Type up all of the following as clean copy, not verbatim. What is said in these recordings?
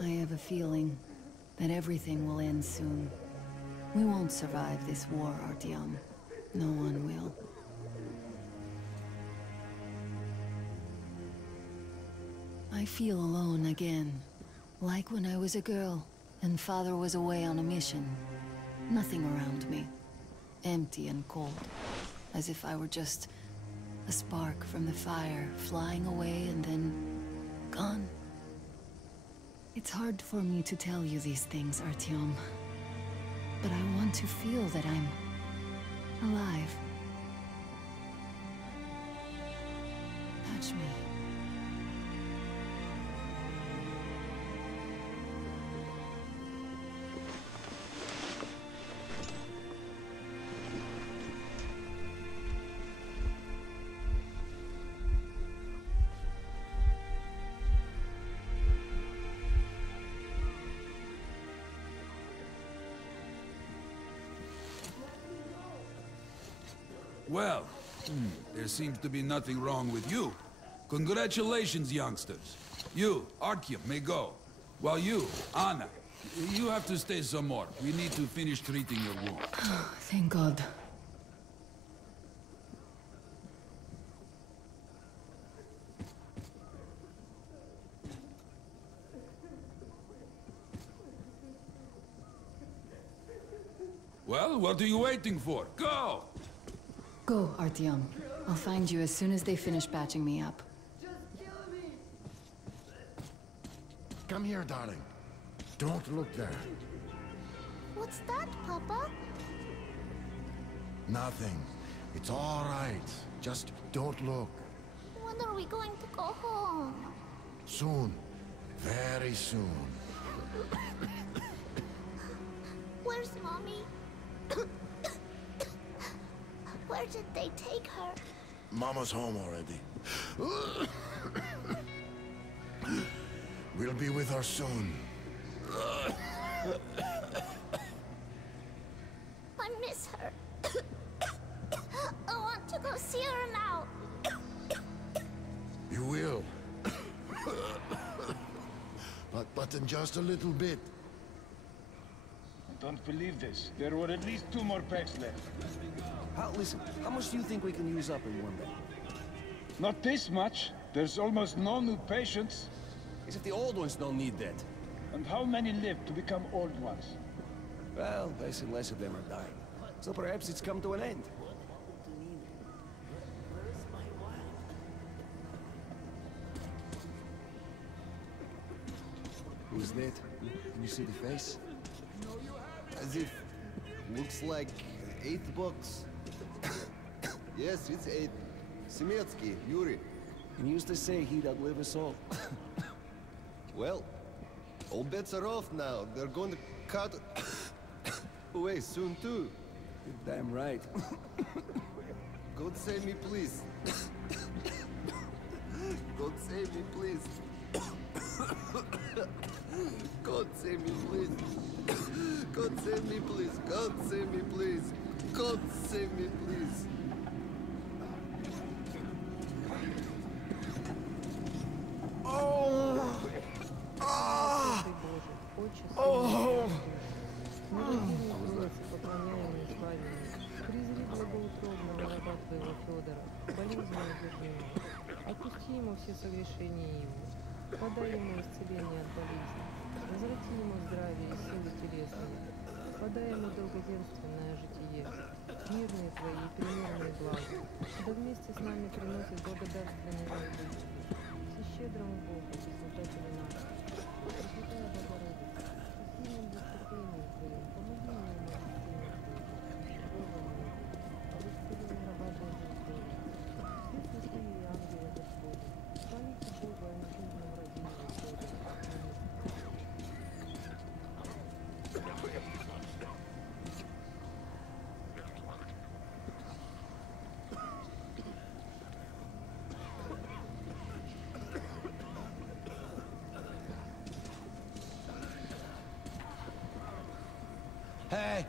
I have a feeling that everything will end soon. We won't survive this war, Artyom. No one will. I feel alone again. Like when I was a girl, and Father was away on a mission. Nothing around me. Empty and cold. As if I were just a spark from the fire, flying away and then gone. It's hard for me to tell you these things, Artyom. But I want to feel that I'm alive. Touch me. Well, there seems to be nothing wrong with you. Congratulations, youngsters. You, Artyom, may go. While you, Anna, you have to stay some more. We need to finish treating your wound. Thank God. Well, what are you waiting for? Go! Go, Artyom. I'll find you as soon as they finish patching me up. Come here, darling. Don't look there. What's that, Papa? Nothing. It's all right. Just don't look. When are we going to go home? Soon. Very soon. Where's Mommy? Where did they take her? Mama's home already. We'll be with her soon. I miss her. I want to go see her now. You will. But in just a little bit. I don't believe this. There were at least 2 more packs left. Listen, how much do you think we can use up in one day? Not this much. There's almost no new patients. As if the old ones don't need that. And how many live to become old ones? Well, less and less of them are dying. So perhaps it's come to an end. Who's that? Can you see the face? As if... looks like 8 bucks. Yes, it's 8. Semetsky, Yuri. He used to say he'd outlive us all. Well, all bets are off now. They're going to cut away soon too. You're damn right. God save me, please. God save me, please. God save me, please. God save me, please. God save me, please. God save me, please. Oh! Ah! Oh! Отпусти ему все согрешения его, подай ему исцеление от болезни, возврати ему здравие и силы телесные, подай ему долгоденственное житие, мирные твои и примерные блага, да вместе с нами приносит благодарственные воздействия. Всещедрому Богу, Создателю нашего, Пресвятая Богородица, с сильным доступлением Твоим, помоги мне умолить сына Твоего, Бога моего, об исцелении раба Божия Твоего. Все святые и ангелы Господи, хвалите Бога о нечужном родине Господи. Hey!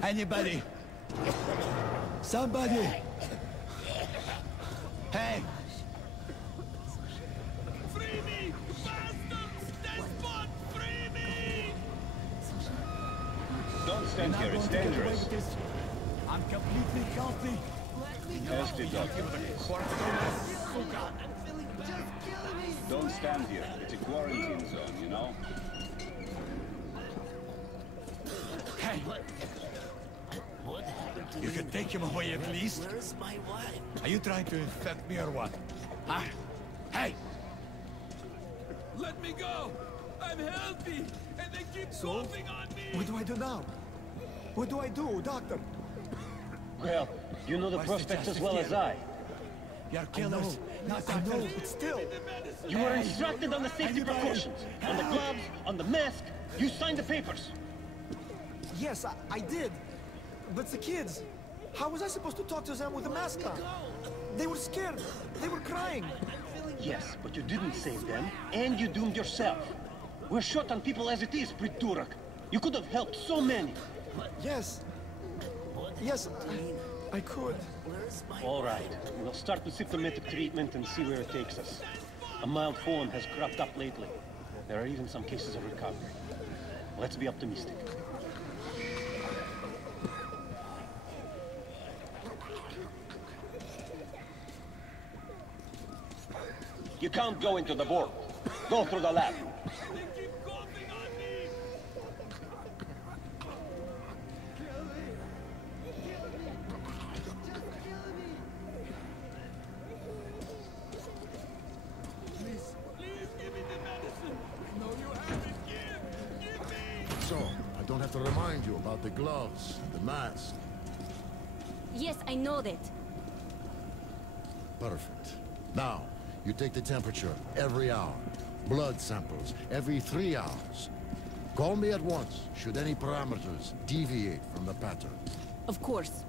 Anybody? Somebody! Hey! Free me! Bastard! dangerous. I'm completely healthy. Ask the doctor, please. Don't stand here. It's a quarantine zone, you know? Hey! You can take him away at least. Where's my wife? Are you trying to infect me or what? Huh? Hey! Let me go! I'm healthy, and they keep coughing on me! What do I do now? What do I do, doctor? Well, you know the What's the prospects as justice well here? as I. You're killers, not I know, doctors. but still. You were instructed on the safety Anybody? precautions. On the gloves, on the mask. You signed the papers. Yes, I did. But the kids, how was I supposed to talk to them with a mask on? They were scared. They were crying. Yes, but you didn't save them, and you doomed yourself. We're short on people as it is, Priturak. You could have helped so many. Yes. Yes, I could. All right, we'll start with symptomatic treatment and see where it takes us. A mild form has cropped up lately. There are even some cases of recovery. Let's be optimistic. You can't go into the vault. Go through the lab. They keep coughing on me! Please give me the medicine! No, you haven't! Give me! So, I don't have to remind you about the gloves, the mask. Yes, I know that. Perfect. Now, you take the temperature every hour. Blood samples every 3 hours. Call me at once, should any parameters deviate from the pattern. Of course.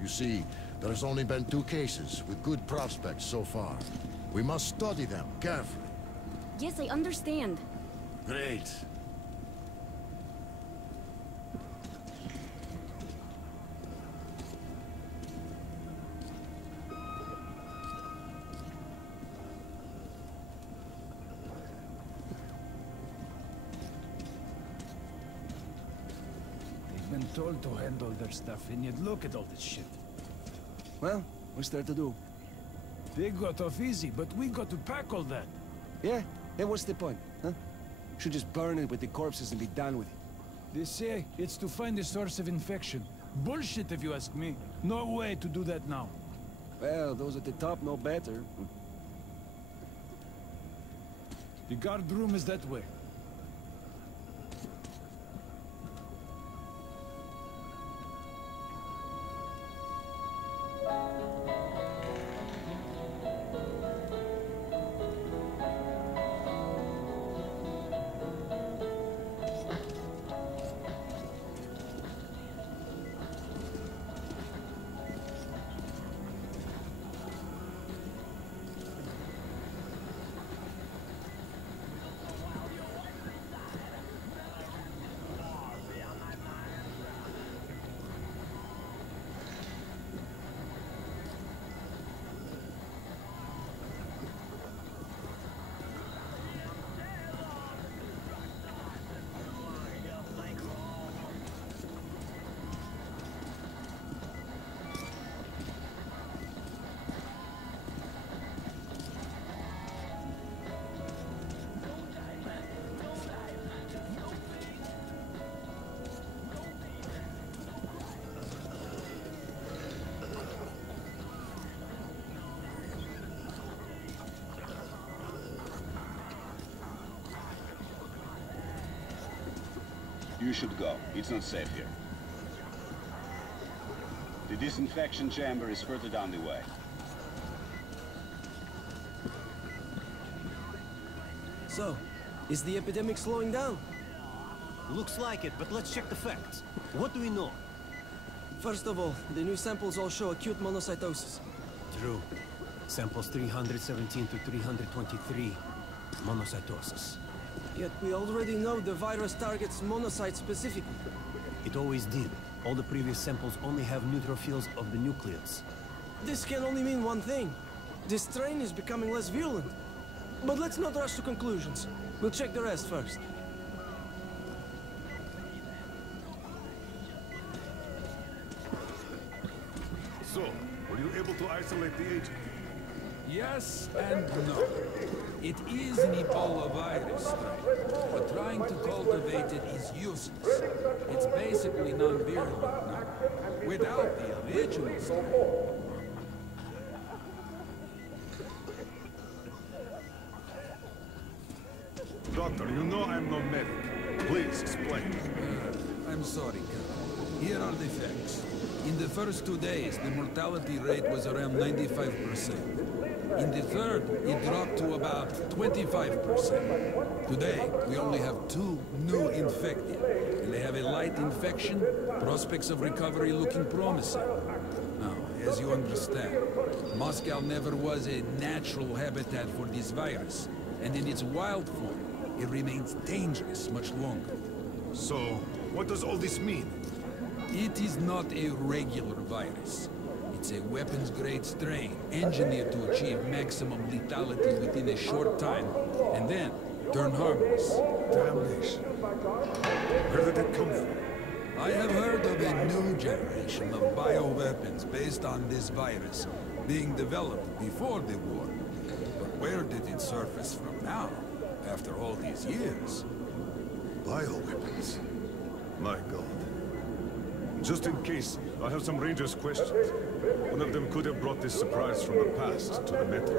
You see, there's only been 2 cases with good prospects so far. We must study them carefully. Yes, I understand. Great. They've been told to handle their stuff, and yet look at all this shit. Well, what's there to do? They got off easy, but we got to pack all that. Yeah? And what's the point, huh? Should just burn it with the corpses and be done with it. They say it's to find the source of infection. Bullshit, if you ask me. No way to do that now. Well, those at the top know better. The guard room is that way. You should go. It's not safe here. The disinfection chamber is further down the way. So, is the epidemic slowing down? Looks like it, but let's check the facts. What do we know? First of all, the new samples all show acute monocytosis. True. Samples 317 to 323. Monocytosis. Yet we already know the virus targets monocytes specifically. It always did. All the previous samples only have neutrophils of the nucleus. This can only mean one thing. This strain is becoming less virulent. But let's not rush to conclusions. We'll check the rest first. isolate the agent? Yes and no. It is an Ebola virus strain, but trying to cultivate it is useless. It's basically non-virulent now, without the original strain. Doctor, you know I'm no medic. Please explain. I'm sorry, Captain. Here are the facts. In the first 2 days, the mortality rate was around 95%. In the third, it dropped to about 25%. Today, we only have 2 new infected, and they have a light infection, prospects of recovery looking promising. Now, as you understand, Moscow never was a natural habitat for this virus, and in its wild form, it remains dangerous much longer. So, what does all this mean? It is not a regular virus. It's a weapons-grade strain, engineered to achieve maximum lethality within a short time, and then turn harmless. Damnation. Where did it come from? I have heard of a new generation of bioweapons based on this virus, being developed before the war. But where did it surface from now, after all these years? Bioweapons? My God. Just in case, I have some Rangers' questions. One of them could have brought this surprise from the past to the Metro.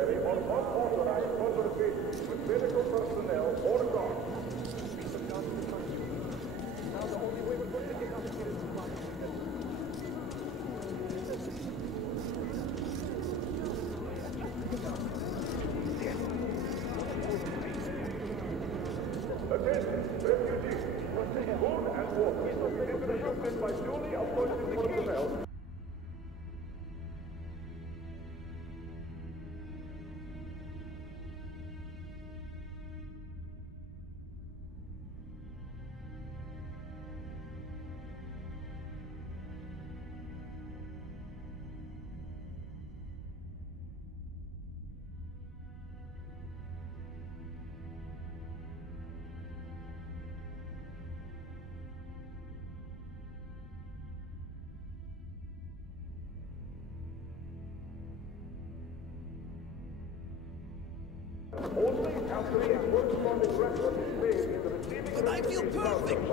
But I feel perfect!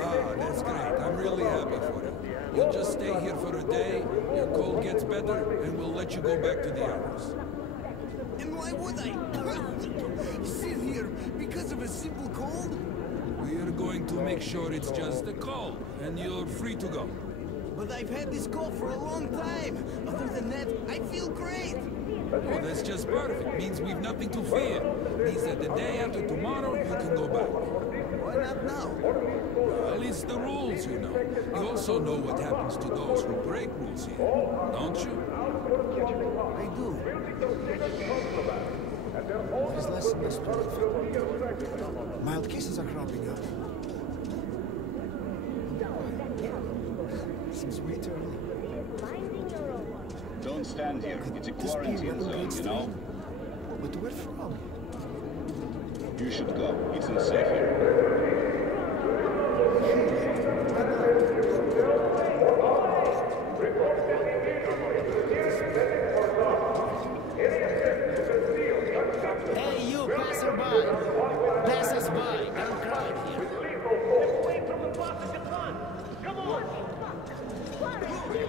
Ah, that's great. I'm really happy for you. You'll just stay here for a day, your cold gets better, and we'll let you go back to the others. And why would I? Sit here because of a simple cold? We're going to make sure it's just a cold, and you're free to go. But I've had this cold for a long time. Other than that, I feel great. Oh, that's just perfect. Means we've nothing to fear. Means that the day after tomorrow, you can go back. Why not now? Well, it's the rules, you know. You also know what happens to those who break rules here, don't you? I do. There's less and less people. Mild cases are cropping up. Seems way too early. Don't stand here. It's a quarantine zone, you know? But where from? You should go. It's unsafe here. Hey, you passerby! Pass us by. Don't crowd here. Come on!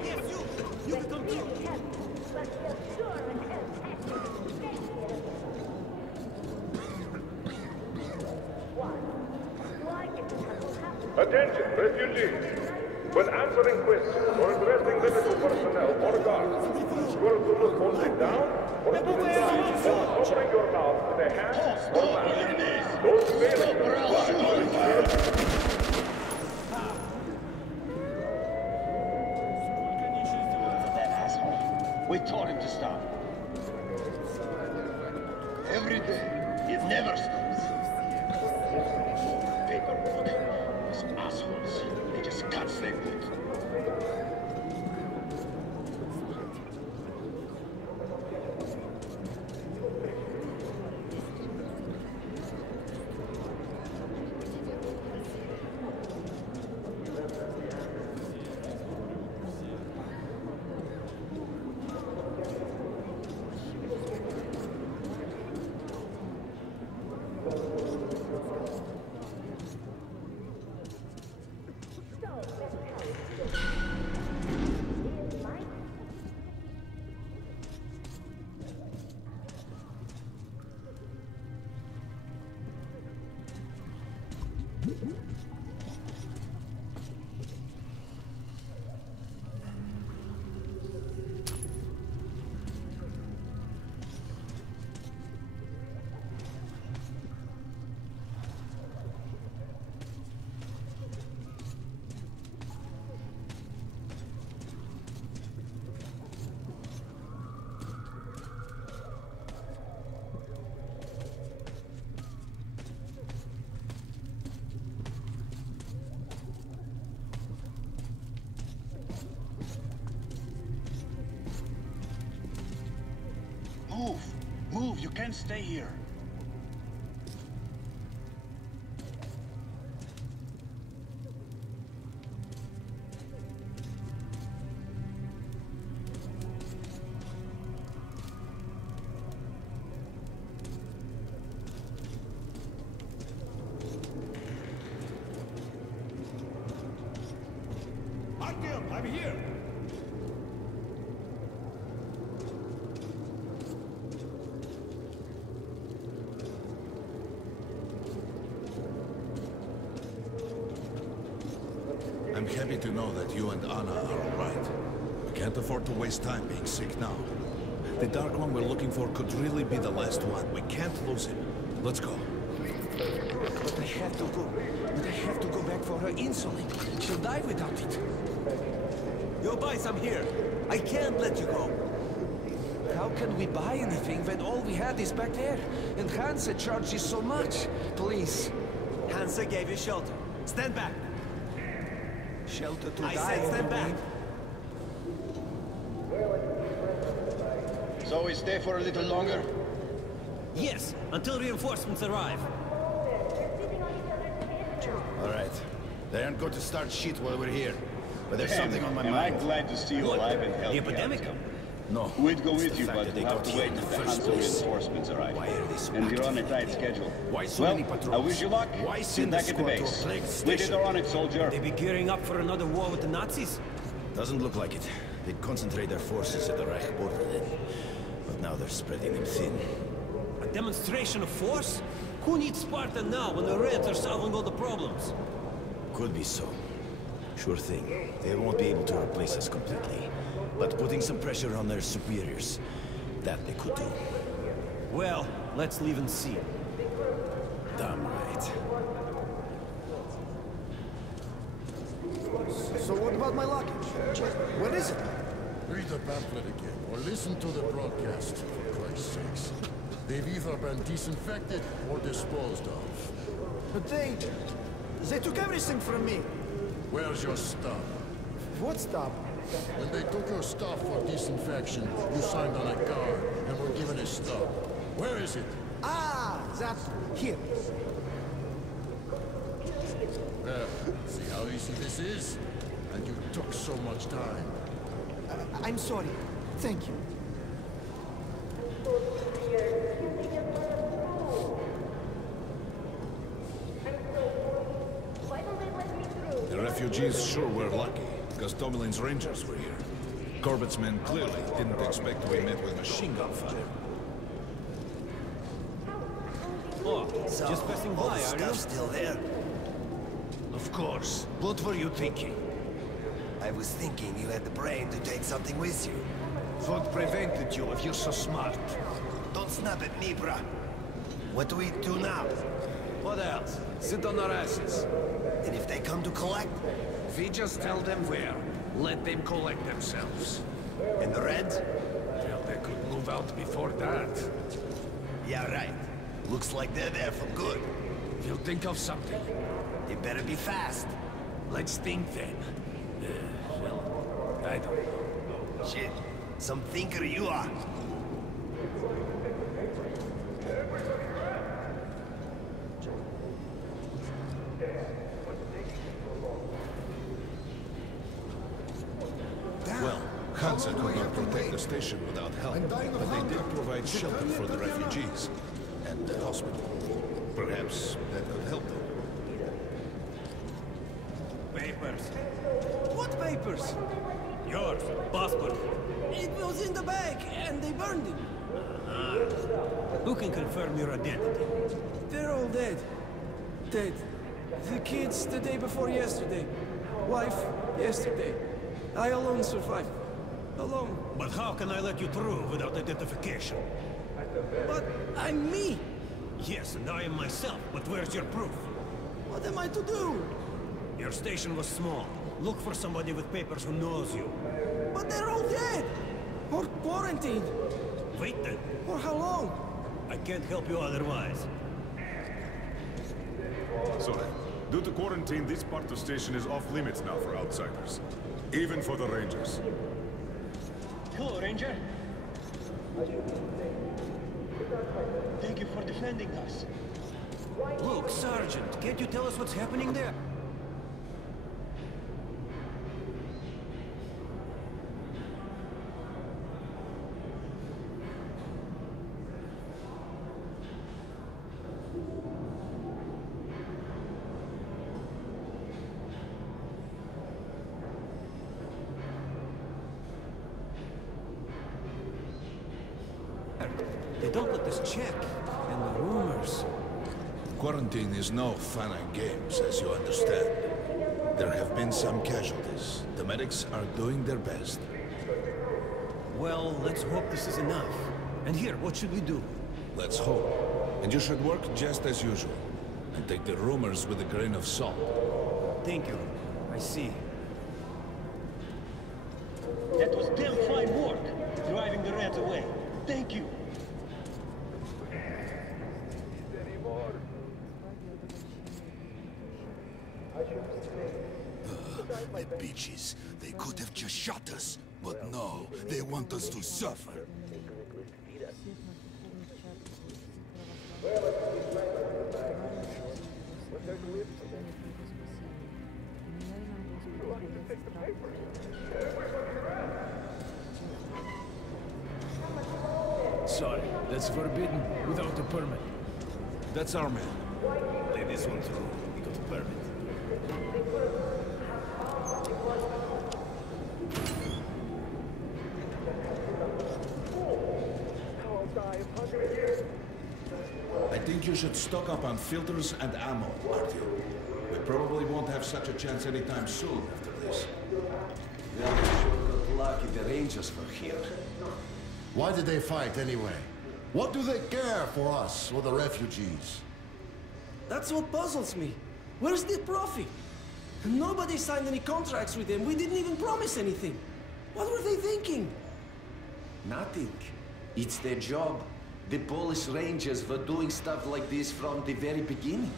Yes, you can come too. Attention, refugees! When answering questions or addressing medical personnel or guards, you are to look only down or to the side, covering your mouth with a hand or mask. Those failing to comply. We told him to stop. Every day, it never stops. Paperwork. Those assholes. They just cut their book. Move! Move! You can't stay here! Artyom, I'm here! I'm happy to know that you and Anna are all right. We can't afford to waste time being sick now. The Dark One we're looking for could really be the last one. We can't lose him. Let's go. But I have to go. But I have to go back for her insulin. She'll die without it. Yo, boys, I'm here. I can't let you go. How can we buy anything when all we had is back there? And Hansa charges so much. Please. Hansa gave you shelter. Stand back. Shelter to I die. said stand back. So we stay for a little longer? Yes, until reinforcements arrive. All right. They aren't going to start shit while we're here. But there's And something on my am mind. I glad to see you alive and healthy. The epidemic? No. We'd go it's with the you, fact but that they we'll have got to here wait in the until the first Hanzo place. reinforcements arrive. Why are they so And you're on a active? tight schedule. Why so Well, many patrols? I wish you luck. Why Sit send back the at the squad to a base. plague We did station? are on it, soldier. They be gearing up for another war with the Nazis? Doesn't look like it. They'd concentrate their forces at the Reich border then. But now they're spreading them thin. A demonstration of force? Who needs Sparta now when the Reds are solving all the problems? Could be so. Sure thing. They won't be able to replace us completely. But putting some pressure on their superiors, that they could do. Well, let's leave and see. Damn right. So what about my luggage? Where is it? Read the pamphlet again, or listen to the broadcast, for Christ's sakes. They've either been disinfected or disposed of. But they took everything from me. Where's your stuff? What stuff? When they took your stuff for disinfection, you signed on a card and were given a stub. Where is it? Ah, that's here. Well, see how easy this is? And you took so much time. I'm sorry. Thank you. The refugees sure were lucky, because Tomelin's Rangers were here. Corbett's men clearly didn't expect to be met with machine gun fire. Oh, just passing by, are you? Still there? Of course. What were you thinking? I was thinking you had the brain to take something with you. What prevented you if you're so smart? Don't snap at me, bruh. What do we do now? What else? Sit on our asses. And if they come to collect? We just tell them where. Let them collect themselves. And the Reds? Well, they could move out before that. Yeah, right. Looks like they're there for good. We'll think of something. You better be fast. Let's think then. Well, I don't know. Shit. Some thinker you are. Well, Hansa could not protect the station without help, but they did provide shelter for the refugees and the hospital. Perhaps that could help them. Papers. What papers? Yours, passport. It was in the bag, and they burned it. Who can confirm your identity? They're all dead. Dead. The kids the day before yesterday. Wife yesterday. I alone survived. Alone. But how can I let you through without identification? But I'm me! Yes, and I am myself, but where's your proof? What am I to do? Your station was small. Look for somebody with papers who knows you. But they're all dead! Or quarantined! Wait then. For how long? I can't help you otherwise. Sorry. Due to quarantine, this part of the station is off limits now for outsiders. Even for the Rangers. Hello, Ranger. Thank you for defending us. Look, Sergeant, can't you tell us what's happening there? They don't let us check. And the rumors. Quarantine is no fun and games, as you understand. There have been some casualties. The medics are doing their best. Well, let's hope this is enough. And here, what should we do? Let's hope. And you should work just as usual. And take the rumors with a grain of salt. Thank you. I see. That was damn fine work, driving the rats away. Thank you. The bitches. They could have just shot us. But no, they want us to suffer. Sorry, that's forbidden without a permit. That's our man. Play this one through. We got a permit. I think you should stock up on filters and ammo, Artyom. We probably won't have such a chance anytime soon after this. Well, we sure got lucky the Rangers were here. Why did they fight anyway? What do they care for us or the refugees? That's what puzzles me. Where's the profit? Nobody signed any contracts with them. We didn't even promise anything. What were they thinking? Nothing. It's their job. The Polish Rangers were doing stuff like this from the very beginning.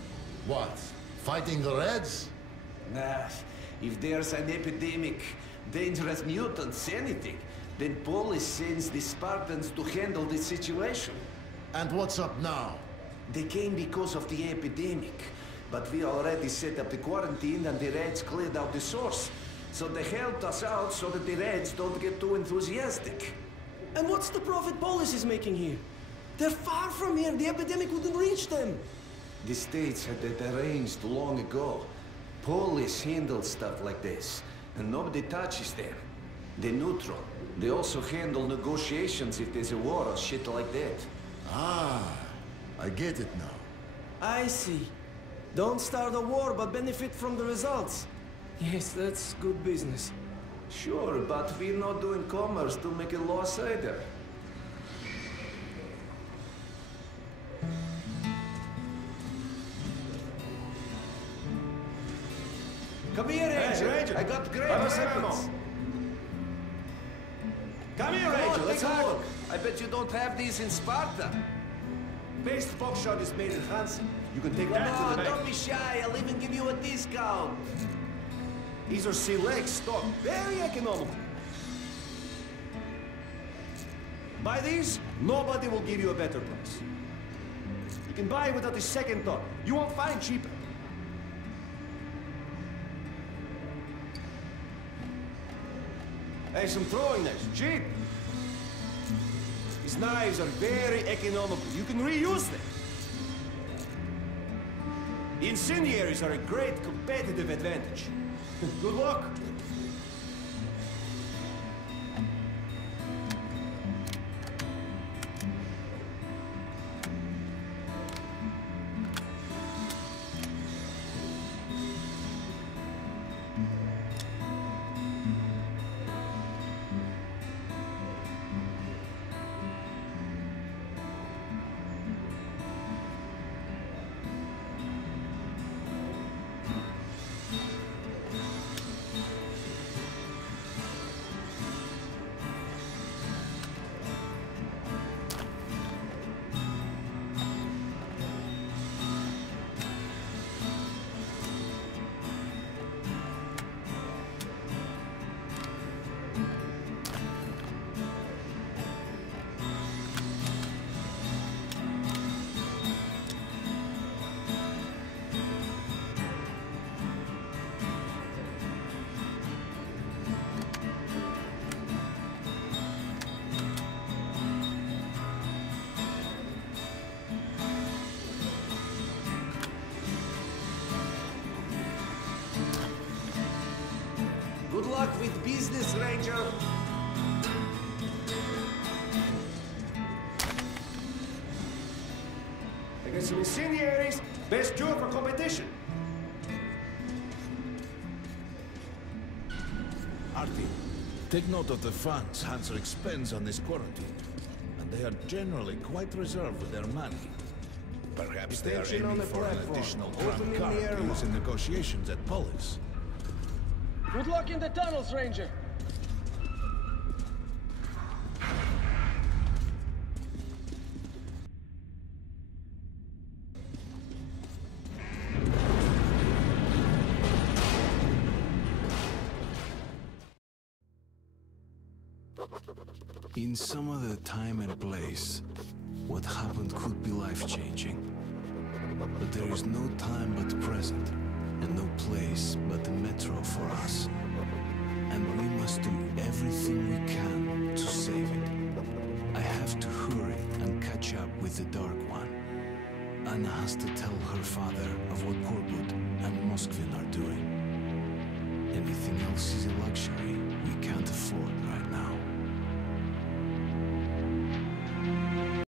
What? Fighting the Reds? Nah, if there's an epidemic, dangerous mutants, anything, then Polish sends the Spartans to handle the situation. And what's up now? They came because of the epidemic, but we already set up the quarantine and the Reds cleared out the source. So they helped us out so that the Reds don't get too enthusiastic. And what's the profit Polis is making here? They're far from here. The epidemic wouldn't reach them. The States had that arranged long ago. Polish handle stuff like this, and nobody touches them. They're neutral. They also handle negotiations if there's a war or shit like that. Ah, I get it now. I see. Don't start a war, but benefit from the results. Yes, that's good business. Sure, but we're not doing commerce to make a loss either. Come here, Ranger. I got great weapons. Come here, Ranger. Let's have a look. I bet you don't have these in Sparta. Best buckshot is made in France. You can take that to the bank. Don't be shy. I'll even give you a discount. These are select stock. Very economical. Buy these, nobody will give you a better price. You can buy without a second thought. You won't find cheaper. Hey, some throwing knives, cheap. These knives are very economical. You can reuse them. The incendiaries are a great competitive advantage. Good luck. luck with business, Ranger. I got some incendiaries. Best cure for competition. Artie, take note of the funds Hanser expends on this quarantine. And they are generally quite reserved with their money. Perhaps they are Attention on aiming the for an platform. additional Open trump in card the air to use in negotiations at Polis. Good luck in the tunnels, Ranger. In some other time and place, what happened could be life-changing. But there is no time but the present, and no place but the metro for us. And we must do everything we can to save it. I have to hurry and catch up with the Dark One. Anna has to tell her father of what Korbut and Moskvin are doing. Anything else is a luxury we can't afford right now.